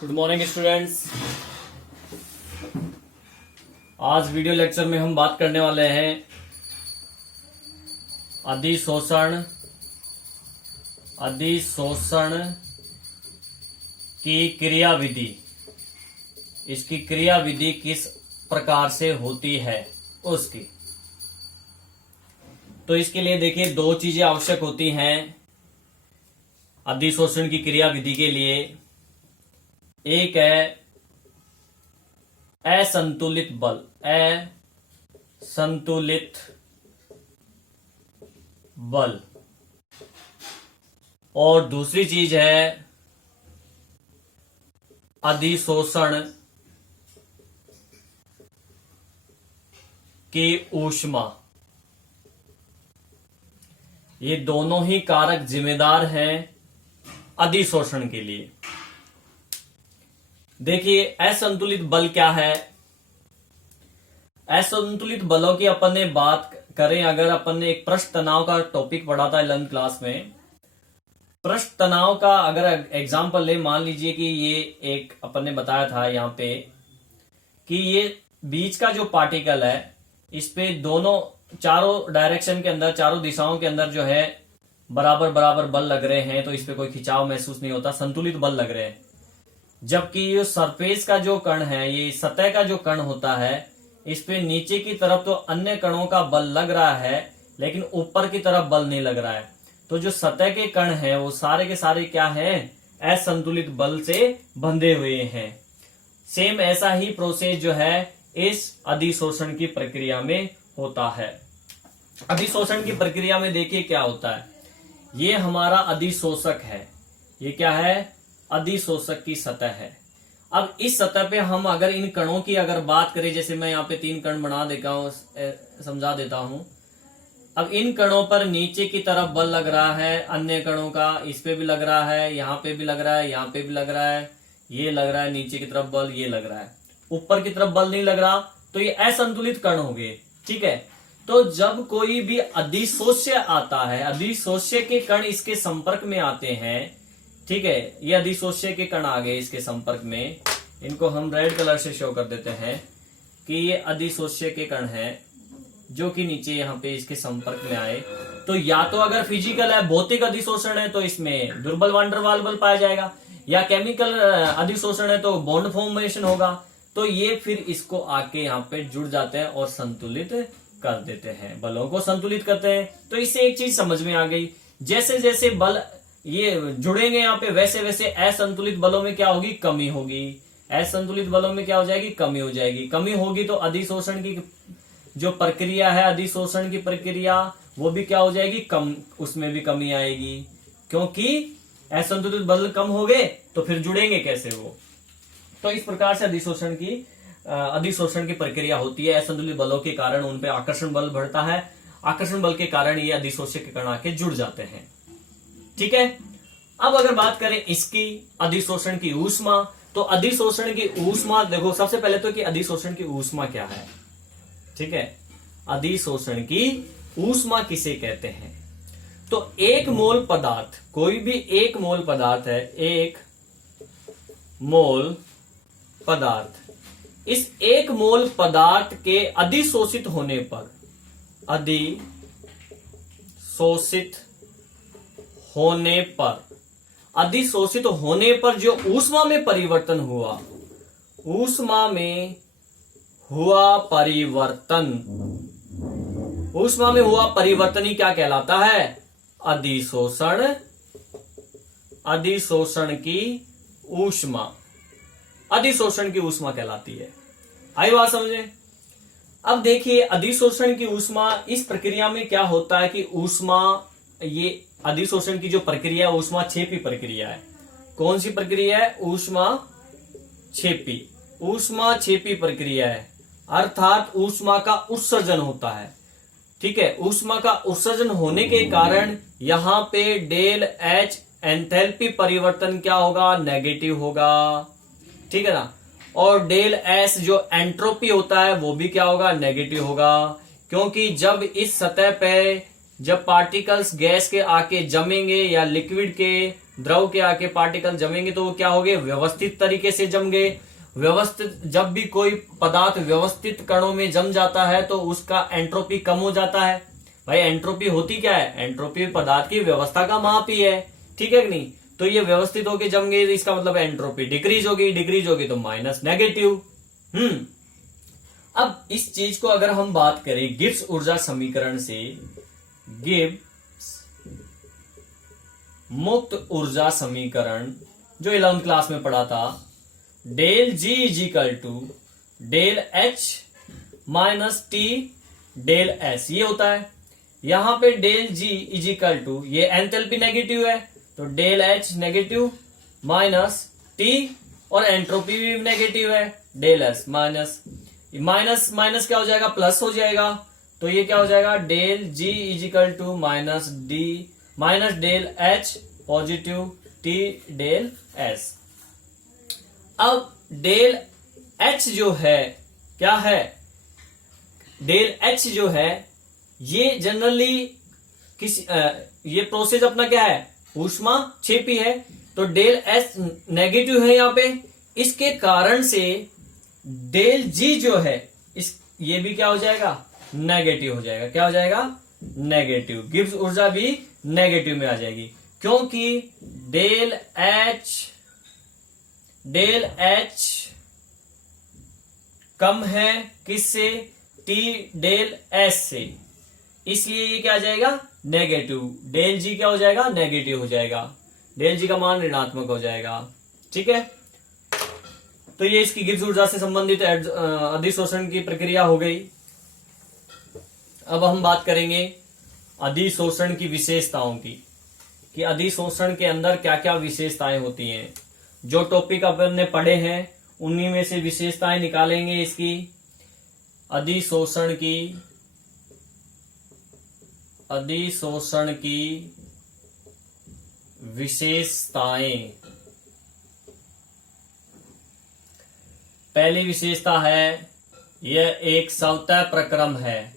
Good morning students. आज video lecture में हम बात करने वाले हैं अधिशोषण की क्रियाविधि। इसकी क्रियाविधि किस प्रकार से होती है उसकी। तो इसके लिए देखिए दो चीजें आवश्यक होती हैं अधिशोषण की क्रियाविधि के लिए। एक है असंतुलित बल, असंतुलित बल, और दूसरी चीज है अधिशोषण की ऊष्मा। ये दोनों ही कारक जिम्मेदार हैं अधिशोषण के लिए। देखिए असंतुलित बल क्या है। असंतुलित बलों की अपन ने बात करें, अगर अपन ने एक पृष्ठ तनाव का टॉपिक पढ़ा था 11th क्लास में। पृष्ठ तनाव का अगर एग्जांपल ले, मान लीजिए कि ये एक अपन ने बताया था यहाँ पे कि ये बीच का जो पार्टिकल है इस पे दोनों चारों डायरेक्शन के अंदर, चारों दिशाओं के अंदर जो है बराबर बराबर बल लग रहे हैं, तो इस पे कोई खिंचाव महसूस नहीं होता, संतुलित बल लग रहे हैं। जबकि ये सरफेस का जो कण है, ये सतह का जो कण होता है, इस पे नीचे की तरफ तो अन्य कणों का बल लग रहा है लेकिन ऊपर की तरफ बल नहीं लग रहा है। तो जो सतह के कण हैं वो सारे के सारे क्या हैं, असंतुलित बल से बंधे हुए हैं। सेम ऐसा ही प्रोसेस जो है इस अधिशोषण की प्रक्रिया में होता है। अधिशोषण की प्रक्रिया में देखिए क्या होता है। ये हमारा अधिशोषक है, ये क्या है, अधिशोषक की सतह है। अब इस सतह पे हम अगर इन कणों की अगर बात करें, जैसे मैं यहाँ पे 3 कण बना देता हूं, समझा देता हूं। अब इन कणों पर नीचे की तरफ बल लग रहा है, अन्य कणों का इस पे भी लग रहा है, यहाँ पे भी लग रहा है, यहाँ पे भी लग रहा है, ये लग रहा है, नीचे की तरफ बल ये लग रहा है, ऊपर की तरफ बल नहीं लग रहा, तो ये असंतुलित कण हो गए। ठीक है। तो जब कोई भी अधिशोष्य आता है, अधिशोष्य के कण इसके संपर्क में आते हैं, ठीक है, ये अधिशोष्य के कण आ गए इसके संपर्क में, इनको हम रेड कलर से शो कर देते हैं कि ये अधिशोष्य के कण हैं जो कि नीचे यहाँ पे इसके संपर्क में आए। तो या तो अगर फिजिकल है, भौतिक अधिशोषण है, तो इसमें दुर्बल वान डेर वाल्स बल पाया जाएगा, या केमिकल अधिशोषण है तो बॉन्ड फॉर्मेशन होगा। तो ये फिर इसको आके यहाँ पे जुड़ जाते हैं और संतुलित कर देते हैं, बलों को संतुलित करते हैं। तो इससे एक चीज समझ में आ गई, जैसे जैसे बल ये जुड़ेंगे यहाँ पे, वैसे वैसे असंतुलित बलों में क्या होगी, कमी होगी। असंतुलित बलों में क्या हो जाएगी, कमी हो जाएगी। कमी होगी तो अधिशोषण की जो प्रक्रिया है, अधिशोषण की प्रक्रिया, वो भी क्या हो जाएगी, कम, उसमें भी कमी आएगी, क्योंकि असंतुलित बल कम हो गए तो फिर जुड़ेंगे कैसे वो। तो इस प्रकार से अधिशोषण की प्रक्रिया होती है। असंतुलित बलों के कारण उन पे आकर्षण बल बढ़ता है, आकर्षण बल के कारण ये अधिशोष्य के कण आके जुड़ जाते हैं। ठीक है। अब अगर बात करें इसकी अधिशोषण की ऊष्मा, तो अधिशोषण की ऊष्मा देखो सबसे पहले तो कि अधिशोषण की ऊष्मा क्या है। ठीक है, अधिशोषण की ऊष्मा किसे कहते हैं। तो एक मोल पदार्थ, कोई भी एक मोल पदार्थ है, एक मोल पदार्थ, इस एक मोल पदार्थ के अधिशोषित होने पर, अधिशोषित होने पर जो ऊष्मा में परिवर्तन हुआ, ऊष्मा में हुआ परिवर्तन ही क्या कहलाता है, अधिशोषण। अधिशोषण की ऊष्मा, अधिशोषण की ऊष्मा कहलाती है। आई बात समझे। अब देखिए अधिशोषण की ऊष्मा, इस प्रक्रिया में क्या होता है कि ऊष्मा, ये अधिशोषण की जो प्रक्रिया है ऊष्मा छेपी प्रक्रिया है। कौन सी प्रक्रिया है, ऊष्मा छेपी प्रक्रिया है, अर्थात ऊष्मा का उत्सर्जन होता है। ठीक है, ऊष्मा का उत्सर्जन होने के कारण यहां पे डेल एच एंथैल्पी परिवर्तन क्या होगा, नेगेटिव होगा। ठीक है ना। और डेल एस जो एंट्रोपी होता है वो भी क्या होगा, नेगेटिव होगा, क्योंकि जब इस सतह पे जब पार्टिकल्स गैस के आके जमेंगे या लिक्विड के द्रव के आके पार्टिकल जमेंगे तो वो क्या हो गए, व्यवस्थित तरीके से जम गए। व्यवस्थित, जब भी कोई पदार्थ व्यवस्थित कणों में जम जाता है तो उसका एंट्रोपी कम हो जाता है। भाई एंट्रोपी होती क्या है, एंट्रोपी पदार्थ की व्यवस्था का माप ही है, ठीक है कि नहीं। तो ये व्यवस्थित होके जम गए तो इसका मतलब एंट्रोपी डिक्रीज होगी, डिक्रीज होगी तो माइनस नेगेटिव। अब इस चीज को अगर हम बात करें गिब्स ऊर्जा समीकरण से, गिब्स मुक्त ऊर्जा समीकरण जो 11th क्लास में पढ़ा था, del G is equal to del H minus T del S, ये होता है। यहां पे del G is equal to, ये एंथैल्पी नेगेटिव है तो डेल एच नेगेटिव माइनस टी, और एंट्रोपी भी नेगेटिव है, del S minus minus minus क्या हो जाएगा, प्लस हो जाएगा। तो ये क्या हो जाएगा, del G is equal to minus D minus del H positive T del S. अब डेल एच जो है क्या है, डेल एच जो है ये जनरली ये प्रोसेस अपना क्या है, ऊष्मा छेपी है, तो डेल एच नेगेटिव है यहां पे, इसके कारण से डेल जी जो है ये भी क्या हो जाएगा, नेगेटिव हो जाएगा। क्या हो जाएगा, नेगेटिव। गिब्स ऊर्जा भी नेगेटिव में आ जाएगी क्योंकि डेल एच कम है किससे, टी डेल एस से, इसलिए ये क्या आ जाएगा, नेगेटिव। डेल जी क्या हो जाएगा, नेगेटिव हो जाएगा, डेल जी का मान ऋणात्मक हो जाएगा, ठीक है। तो ये इसकी गिब्स ऊर्जा से संबंधित अधिशोषण की प्रक्रिया हो गई। अब हम बात करेंगे अधिशोषण की विशेषताओं की, कि अधिशोषण के अंदर क्या क्या विशेषताएं होती हैं। जो टॉपिक अपन ने पढ़े हैं उन्हीं में से विशेषताएं निकालेंगे इसकी। अधिशोषण की विशेषताएं। पहली विशेषता है यह एक स्वतः प्रक्रम है,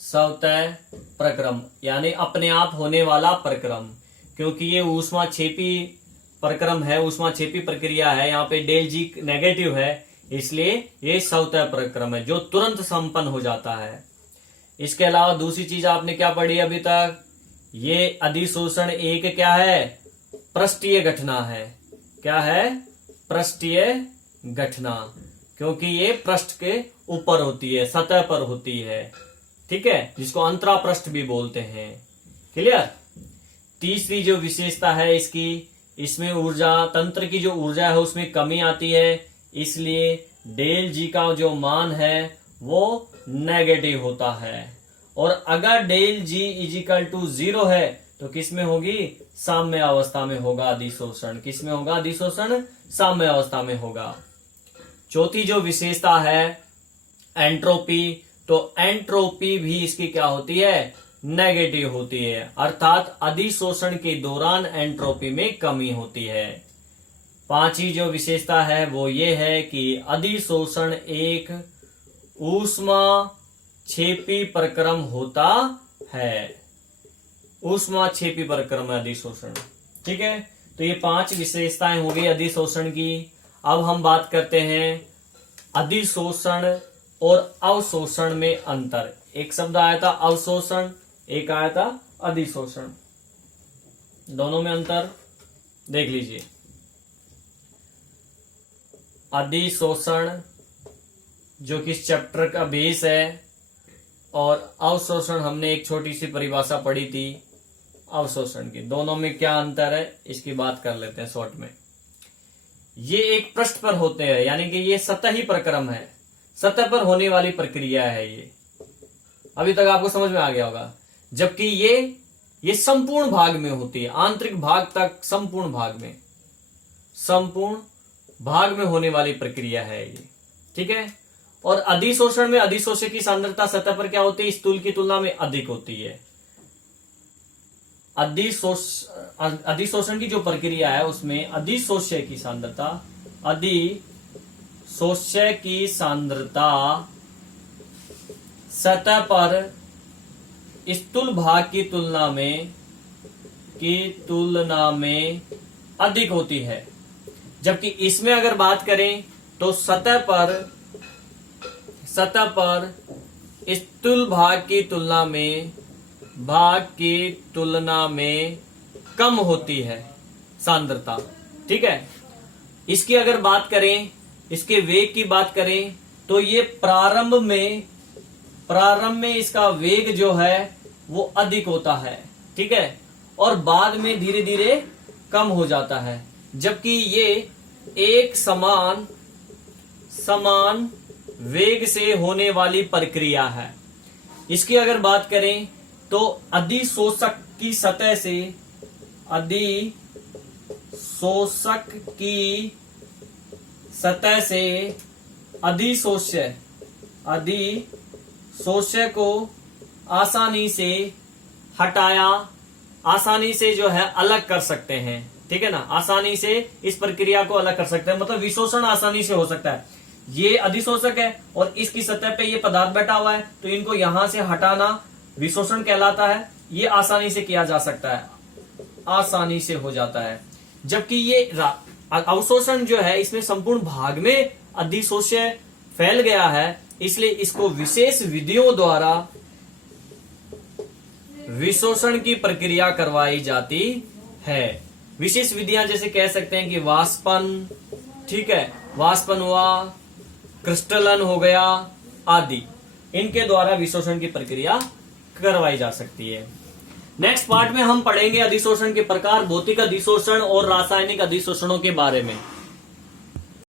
स्वतः प्रक्रम यानी अपने आप होने वाला प्रक्रम, क्योंकि ये ऊष्मा छेपी प्रक्रम है, ऊष्मा छेपी प्रक्रिया है, यहाँ पे डेल जी नेगेटिव है, इसलिए ये स्वतः प्रक्रम है जो तुरंत संपन्न हो जाता है। इसके अलावा दूसरी चीज आपने क्या पढ़ी अभी तक, ये अधिशोषण एक क्या है, पृष्ठीय घटना है। क्या है, पृष्ठीय घटना, क्योंकि ये पृष्ठ के ऊपर होती है, सतह पर होती है, ठीक है, जिसको अंतरा पृष्ठ भी बोलते हैं। क्लियर। तीसरी जो विशेषता है इसकी, इसमें ऊर्जा तंत्र की जो ऊर्जा है उसमें कमी आती है, इसलिए डेल जी का जो मान है वो नेगेटिव होता है। और अगर डेल जी इजिकल टू 0 है तो किसमें होगी, साम्य अवस्था में होगा अधिशोषण। किसमें होगा अधिशोषण, साम्य अवस्था में होगा। चौथी जो विशेषता है एंट्रोपी, तो एंट्रोपी भी इसकी क्या होती है, नेगेटिव होती है, अर्थात अधिशोषण के दौरान एंट्रोपी में कमी होती है। पांचवी जो विशेषता है वो ये है कि अधिशोषण एक ऊष्मा छेपी प्रक्रम होता है, ऊष्मा छेपी प्रक्रम है अधिशोषण, ठीक है। तो ये 5 विशेषताएं हो गई अधिशोषण की। अब हम बात करते हैं अधिशोषण और अवशोषण में अंतर। एक शब्द आया था अवशोषण, एक आया था अधिशोषण, दोनों में अंतर देख लीजिए। अधिशोषण जो कि इस चैप्टर का बेस है, और अवशोषण हमने एक छोटी सी परिभाषा पढ़ी थी अवशोषण की। दोनों में क्या अंतर है इसकी बात कर लेते हैं शॉर्ट में। ये एक पृष्ठ पर होते हैं, यानी कि ये सतही प्रक्रम है, सतह पर होने वाली प्रक्रिया है ये। अभी तक आपको समझ में आ गया होगा। जबकि ये संपूर्ण भाग में होती है, आंतरिक भाग तक संपूर्ण भाग में होने वाली प्रक्रिया है ये, ठीक है। और अधिशोषण में अधिशोष्य की सांद्रता सतह पर क्या होती है, स्थूल की तुलना में अधिक होती है। अधिशोषण की जो प्रक्रिया है उसमें अधिशोष्य की सांद्रता सतह पर स्थूल भाग की तुलना में की तुलना में अधिक होती है। जबकि इसमें अगर बात करें तो सतह पर स्थूल भाग की तुलना में कम होती है सांद्रता। ठीक है। इसकी अगर बात करें, इसके वेग की बात करें तो ये प्रारंभ में इसका वेग जो है वो अधिक होता है। ठीक है। और बाद में धीरे धीरे कम हो जाता है। जबकि ये एक समान वेग से होने वाली प्रक्रिया है। इसकी अगर बात करें तो अधिशोषक की सतह से अधिशोष्य को आसानी से जो है अलग कर सकते हैं। ठीक है ना, आसानी से इस प्रक्रिया को अलग कर सकते हैं, मतलब विशोषण आसानी से हो सकता है। ये अधिशोषक है और इसकी सतह पे ये पदार्थ बैठा हुआ है, तो इनको यहां से हटाना विशोषण कहलाता है। ये आसानी से किया जा सकता है, आसानी से हो जाता है। जबकि ये अवशोषण जो है इसमें संपूर्ण भाग में अधिशोष्य फैल गया है, इसलिए इसको विशेष विधियों द्वारा विशोषण की प्रक्रिया करवाई जाती है। विशेष विधियां जैसे कह सकते हैं कि वाष्पन, ठीक है, वाष्पन हुआ, क्रिस्टलन हो गया आदि, इनके द्वारा विशोषण की प्रक्रिया करवाई जा सकती है। नेक्स्ट पार्ट में हम पढ़ेंगे अधिशोषण के प्रकार, भौतिक अधिशोषण और रासायनिक अधिशोषणों के बारे में।